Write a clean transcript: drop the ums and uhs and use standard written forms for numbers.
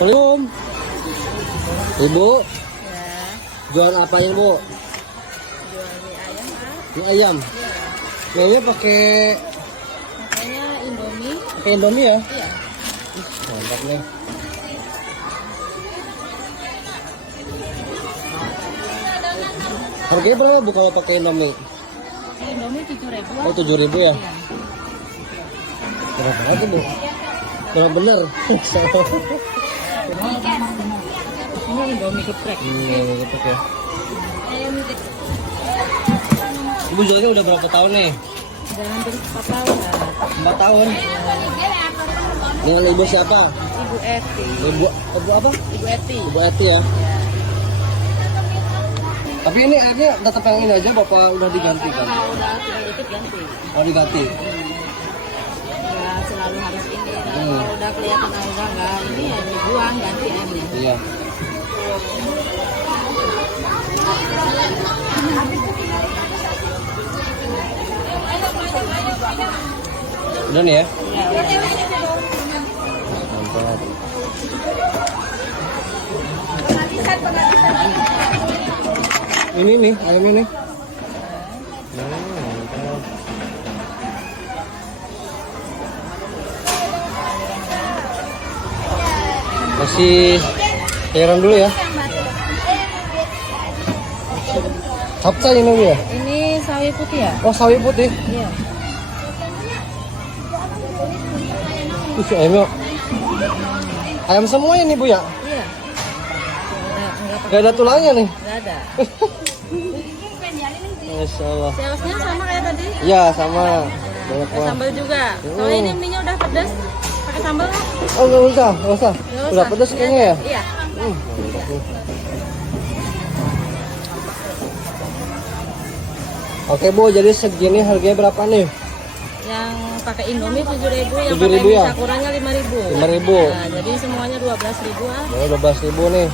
Assalamualaikum. Ibu, Ya, jual apa ya, Bu? jual mie ayam, Pak. Mie ayam. Iya. Ini pakai Makanya Indomie. Indomie ya? Iya. Mantap nih. Harganya berapa, Bu, kalau pakai Indomie? Indomie 7.000. Oh, 7.000 ya? Iya. Berapa lagi, Bu? Berapa bener? Ini Indomie geprek. Gitu ya. Ayam itu Ibu jualnya udah berapa tahun nih? udah hampir 4 tahun lah. 4 tahun. Dengan ibu siapa? Ibu Eti. Ibu apa? Ibu Eti. Ibu Eti ya. Tapi ini airnya tetap yang ini aja, Bapak udah diganti kan? Kalau udah tinggal dikit ganti. Oh, diganti. Nggak selalu harus ini. Nah, Hmm. Kalau udah kelihatan udah nggak ini ya dibuang ganti airnya. Iya. Udah nih ya. Mantap. Ini nih, ayamnya nih. Mantap. Masih heran dulu ya. Capcay ini ya? Ini sawi putih ya? Oh, sawi putih. Iya. Ayamnya. Ayam semua ini, Bu ya? Iya. Nggak Gak ada tulangnya nih. ada. Masya Allah. Sausnya sama kayak tadi. Ya, sama. Banyak Ada banget. sambal juga. Soalnya ini mie-nya udah pedas. Pakai sambal nggak? Oh, nggak usah, nggak usah. Nggak Udah usah. pedas kayaknya ya? Iya. Mantap nih. Oke, Bu, jadi segini harganya berapa nih? Yang pakai Indomie 7.000, yang 7.000 pakai mie ya? sakuranya 5.000. 5.000. Nah, jadi semuanya 12.000 ah. Ya, 12.000 nih.